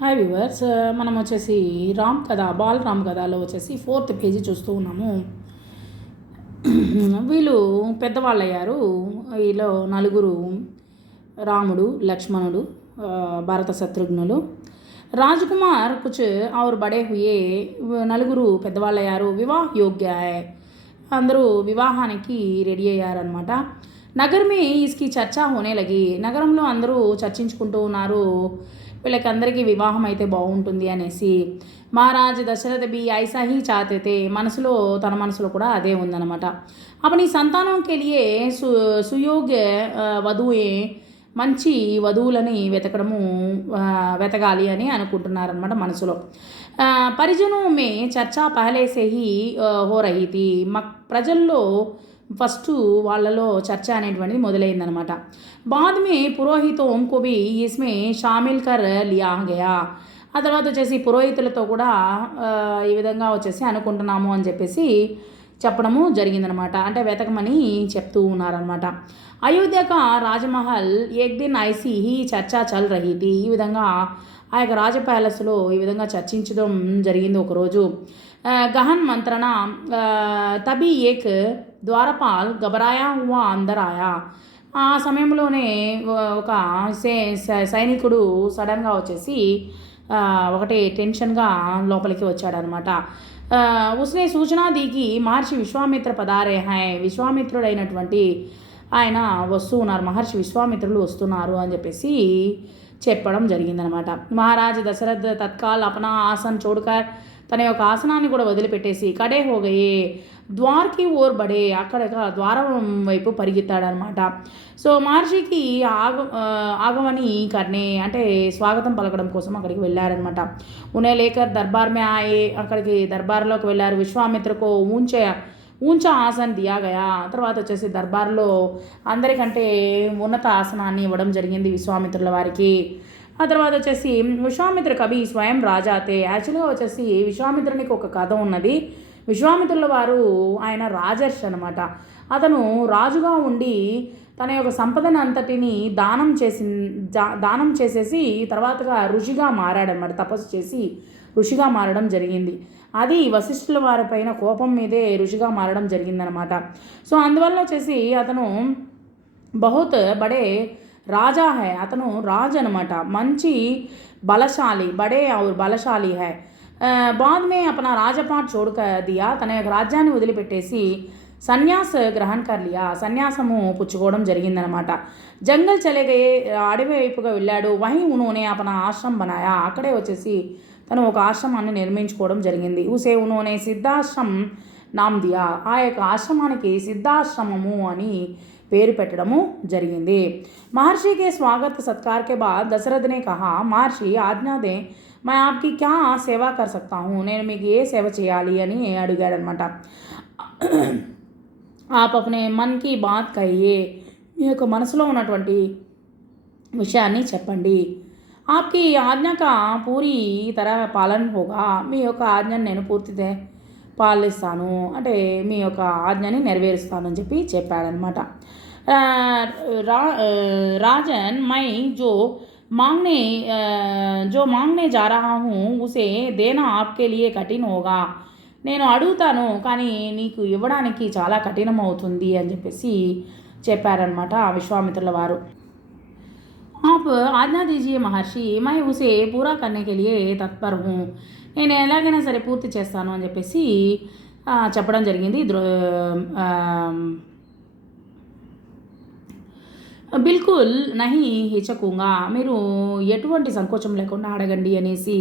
Hi viewers, మనం వచ్చేసి రామ్ కథ బాల్ రామ్ కథలో వచ్చేసి 4th పేజీ చూస్తూ ఉన్నాము. వీళ్ళు పెద్దవాళ్ళు అయ్యారు. వీళ్ళు నలుగురు, రాముడు, లక్ష్మణుడు, భరత శత్రుఘ్నులు. రాజకుమార్ కుచ్ और बड़े हुए, నలుగురు పెద్దవాళ్ళు అయ్యారు. వివాహ యోగ్య అందరూ వివాహానికి రెడీ అయ్యారనమాట. నగరమే ఇస్కి చర్చ హోనే లగి, నగరంలో అందరూ చర్చించుకుంటూ ఉన్నారు వీళ్ళకందరికీ వివాహం అయితే బాగుంటుంది అనేసి. మహారాజ్ దశరథ బి ఐసా హీ చాతే, మనసులో తన మనసులో కూడా అదే ఉందన్నమాట. అప్పుడు ఈ సంతానంకి లియే సుయోగ్య వధువే, మంచి వధువులని వెతకాలి అని అనుకుంటున్నారనమాట మనసులో. పరిజనో మే చర్చ పహలేసే హీ హో రహీ థీ, ప్రజల్లో ఫస్ట్ వాళ్ళలో చర్చ అనేటువంటిది మొదలైందనమాట. బాద్ మే పురోహితోం కో భీ ఇస్మే షామిల్ కర్ లియా గయా, ఆ తర్వాత వచ్చేసి పురోహితులతో కూడా ఈ విధంగా వచ్చేసి అనుకుంటున్నాము అని చెప్పేసి చెప్పడము జరిగిందనమాట. అంటే వెతకమని చెప్తూ ఉన్నారనమాట. అయోధ్య కా రాజమహల్ ఏక్ దిన్ ఐసీ హీ చర్చా చల్ రహీ థీ, ఈ విధంగా ఆ యొక్క రాజ ప్యాలెస్లో ఈ విధంగా చర్చించడం జరిగింది ఒకరోజు. గహన్ మంత్రణ తబీ ఏక్ ద్వారపాల్ గబరాయా హువా అందర్ ఆయా, ఆ సమయంలోనే ఒక సైనికుడు సడన్గా వచ్చేసి ఒకటి టెన్షన్గా లోపలికి వచ్చాడనమాట. ఉస్నే సూచనా దిగి మహర్షి విశ్వామిత్ర పదారే హాయ్, విశ్వామిత్రుడైనటువంటి ఆయన వస్తూ ఉన్నారు, మహర్షి విశ్వామిత్రులు వస్తున్నారు అని చెప్పేసి చెప్పడం జరిగిందనమాట. మహారాజ్ దశరథ్ తత్కాల్ అపనా ఆసన్ చోడ్కర్, తన యొక్క ఆసనాన్ని కూడా వదిలిపెట్టేసి కడే హోగయే ద్వార్కి ఓర్ బడే, అక్కడ ద్వారం వైపు పరిగెత్తాడనమాట. సో మహర్షికి ఆగమని కర్ణే, అంటే స్వాగతం పలకడం కోసం అక్కడికి వెళ్ళారనమాట. ఉనే లేకర్ దర్బార్ మే ఆయే, అక్కడికి దర్బార్లోకి వెళ్ళారు. విశ్వామిత్రకు ఊంచా ఆసన్ దియా గయా, తర్వాత వచ్చేసి దర్బార్లో అందరికంటే ఉన్నత ఆసనాన్ని ఇవ్వడం జరిగింది విశ్వామిత్రుల వారికి. ఆ తర్వాత వచ్చేసి విశ్వామిత్ర కవి స్వయం రాజాతే, యాక్చువల్గా వచ్చేసి విశ్వామిత్రునికి ఒక కథ ఉన్నది. విశ్వామిత్రుల వారు ఆయన రాజర్షి అనమాట. అతను రాజుగా ఉండి తన యొక్క సంపదను అంతటిని దానం చేసేసి తర్వాతగా ఋషిగా మారాడనమాట. తపస్సు చేసి ఋషిగా మారడం జరిగింది. అది వశిష్ఠుల వారిపైన కోపం మీదే ఋషిగా మారడం జరిగిందనమాట. సో అందువల్ల వచ్చేసి అతను బహుత్ బడే రాజా హై, అతను రాజు అనమాట, మంచి బలశాలి, బడే ఔర్ బలశాలి హై. బాద్ మే అపనా రాజపాట్ చోడుక దియా, తన యొక్క రాజ్యాన్ని వదిలిపెట్టేసి సన్యాస గ్రహణ్ కర్ లియా, సన్యాసము పుచ్చుకోవడం జరిగిందనమాట. జంగల్ చలేగయే, అడవి వైపుగా వెళ్ళాడు. వహీ ఉనోనే అపనా ఆశ్రమం బనాయా, అక్కడే వచ్చేసి తను ఒక ఆశ్రమాన్ని నిర్మించుకోవడం జరిగింది. ఉసే ఉనోనే సిద్ధాశ్రమం నామ్ దియా, ఆ యొక్క ఆశ్రమానికి సిద్ధాశ్రమము అని పేరు పెట్టడము జరిగింది. మహర్షి కే స్వాగత్ సత్కార్ కే బాద్ దశరథ్ నే కహా, మహర్షి ఆజ్ఞా దే मैं आपकी क्या సేవా कर सकता हूँ, నేను మీకు ఏ సేవ చేయాలి అని అడిగాడనమాట. ఆప్ అప్నే మన్ కి బాత్ కహియే, మీ యొక్క మనసులో ఉన్నటువంటి విషయాన్ని చెప్పండి. ఆప్కి ఆజ్ఞ కా పూరి తరహ పాలన్ హోగా, మీ యొక్క ఆజ్ఞని నేను పూర్తిగా పాలిస్తాను, అంటే మీ యొక్క ఆజ్ఞని నెరవేరుస్తాను అని చెప్పి చెప్పాడనమాట. రాజన్ మై जो मांगने जा रहा हूँ उसे देना आपके लिए कठिन होगा, నేను అడుగుతాను కానీ నీకు ఇవ్వడానికి చాలా కఠినం అవుతుంది అని చెప్పేసి చెప్పారనమాట విశ్వామిత్రుల వారు. ఆప్ ఆజ్ఞా దీజియే మహర్షి, మై ఉసే పూరా కర్నే కే లియే తత్పర్ హూ, నేను ఎలాగైనా సరే పూర్తి చేస్తాను అని చెప్పేసి చెప్పడం జరిగింది. బిల్కుల్ నహి హిచకుంగా, మీరు ఎటువంటి సంకోచం లేకుండా అడగండి అనేసి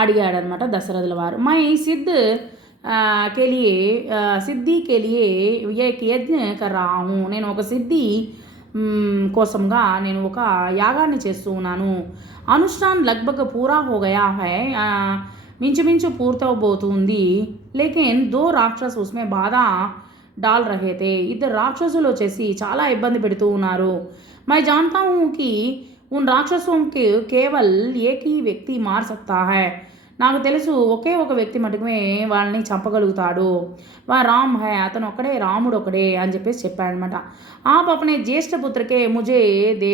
అడిగాడనమాట దశరథుల వారు. మై సిద్ధి కెలియే ఏక్ యజ్ఞ కర్ రహా హూ, నేను ఒక సిద్ధి కోసంగా నేను ఒక యాగాన్ని చేస్తూ ఉన్నాను. అనుష్ఠాన్ లగ్భగ్ పూరా హో గయా హై, మించుమించు పూర్తవబోతుంది. లేకిన్ దో రాక్షస్ ఉస్మే బాధా డాల్ రహే थे, ఇద్దరు రాక్షసులు వచ్చేసి చాలా ఇబ్బంది పెడుతూ ఉన్నారు. मैं जानता हूँ कि उन राक्षसों के केवल एक ही వ్యక్తి మార్ సక్తా హై, నాకు తెలుసు ఒకే ఒక వ్యక్తి మటుకే వాళ్ళని చంపగలుగుతాడు. వా రామ్ హై, అతను ఒక్కడే, రాముడు ఒకడే అని చెప్పేసి చెప్పాడనమాట. ఆప్ అప్నే జ్యేష్ఠ పుత్రకే ముజే దే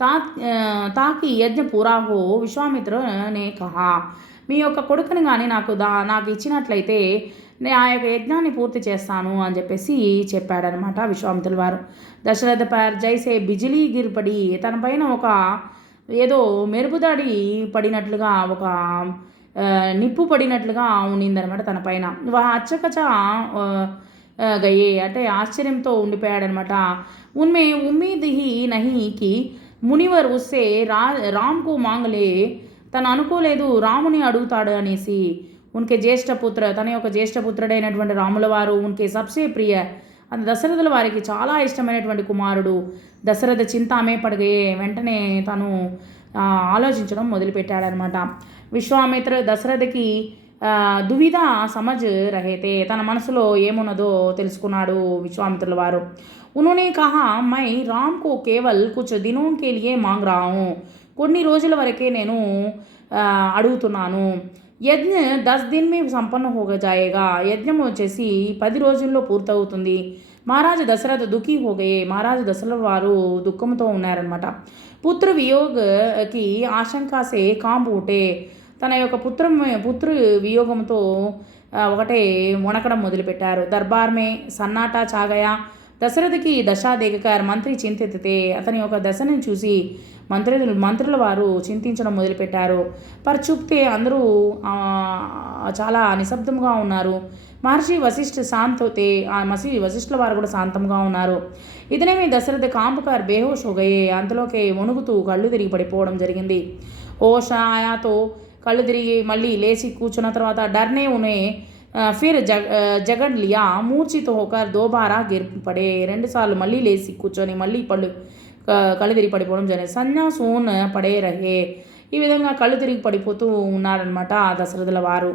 తాకి యజ్ఞ పూరా హో విశ్వామిత్ర నే కహా. మీ యొక్క కొడుకుని కానీ నాకు ఇచ్చినట్లయితే ఆ యొక్క యజ్ఞాన్ని పూర్తి చేస్తాను అని చెప్పేసి చెప్పాడనమాట విశ్వామిత్రుల వారు. దశరథ పర్ జైసే బిజిలీ గిర్పడి, తన పైన ఒక ఏదో మెరుపుదాడి పడినట్లుగా, ఒక నిప్పు పడినట్లుగా ఉన్నిందనమాట తన పైన. అచ్చకచ గయే అంటే ఆశ్చర్యంతో ఉండిపోయాడనమాట. ఉన్మే ఉమ్మీద్ హీ నహీ కి మునివర్ ఉస్సే రామ్కు మాంగలే, తను అనుకోలేదు రాముని అడుగుతాడు అనేసి. ఉన్కే జ్యేష్ఠపుత్ర, తన యొక్క జ్యేష్ఠపుత్రుడైనటువంటి రాముల వారు ఉన్కే సబ్సే ప్రియ, అది దశరథుల వారికి చాలా ఇష్టమైనటువంటి కుమారుడు. దశరథ చింతామే పడగయే, వెంటనే తను ఆలోచించడం మొదలుపెట్టాడనమాట. విశ్వామిత్ర దశరథకి దువిధ సమజ్ రహేతే, తన మనసులో ఏమున్నదో తెలుసుకున్నాడు విశ్వామిత్రుల వారు. ఉన్హోనే కహా మై రామ్ కో కేవల్ కుచ్ దినోం కే లియే మాంగ్ రా హూ, కొన్ని రోజుల వరకే నేను అడుగుతున్నాను. యజ్ఞ 10 दिन में సంపన్న హోగా జాయేగా, యజ్ఞం వచ్చేసి 10 రోజుల్లో పూర్తవుతుంది. మహారాజు దశరథ దుఃఖీ హోగయే, మహారాజు దశరథ వారు దుఃఖంతో ఉన్నారనమాట. పుత్ర వియోగకి ఆశంకాసే కాంబూటే, తన యొక్క పుత్ర వియోగంతో ఒకటే వణకడం మొదలుపెట్టారు. దర్బార్మే సన్నాటా చాగయా, దశరథకి దశా దేగకర్ మంత్రి చింతితే, అతని యొక్క దశని చూసి మంత్రుల వారు చింతించడం మొదలుపెట్టారు. చూపితే అందరూ చాలా నిశ్శబ్దంగా ఉన్నారు. మహర్షి వశిష్ఠ శాంతతే, వశిష్ఠుల వారు కూడా శాంతంగా ఉన్నారు. ఇదనేమి దశరథ కాంపకర్ బేహోష్ హోగయే, అంతలోకి వణుకుతూ కళ్ళు తిరిగి పడిపోవడం జరిగింది. హోష్ ఆయాతో, కళ్ళు తిరిగి మళ్ళీ లేచి కూర్చున్న తర్వాత డర్నే ఉనే ఫిర్ జగడ్ లియా, మూర్ఛిత హోకర్ దోబారా గిర్ పడే, 2 సార్లు మళ్ళీ లేచి కూర్చొని మళ్ళీ కళ్ళు తిరిగి పడిపోవడం జరిగింది. సన్యాసూన్ పడే రహే, ఈ విధంగా కళ్ళు తిరిగి పడిపోతూ ఉన్నారనమాట దశరథుల వారు.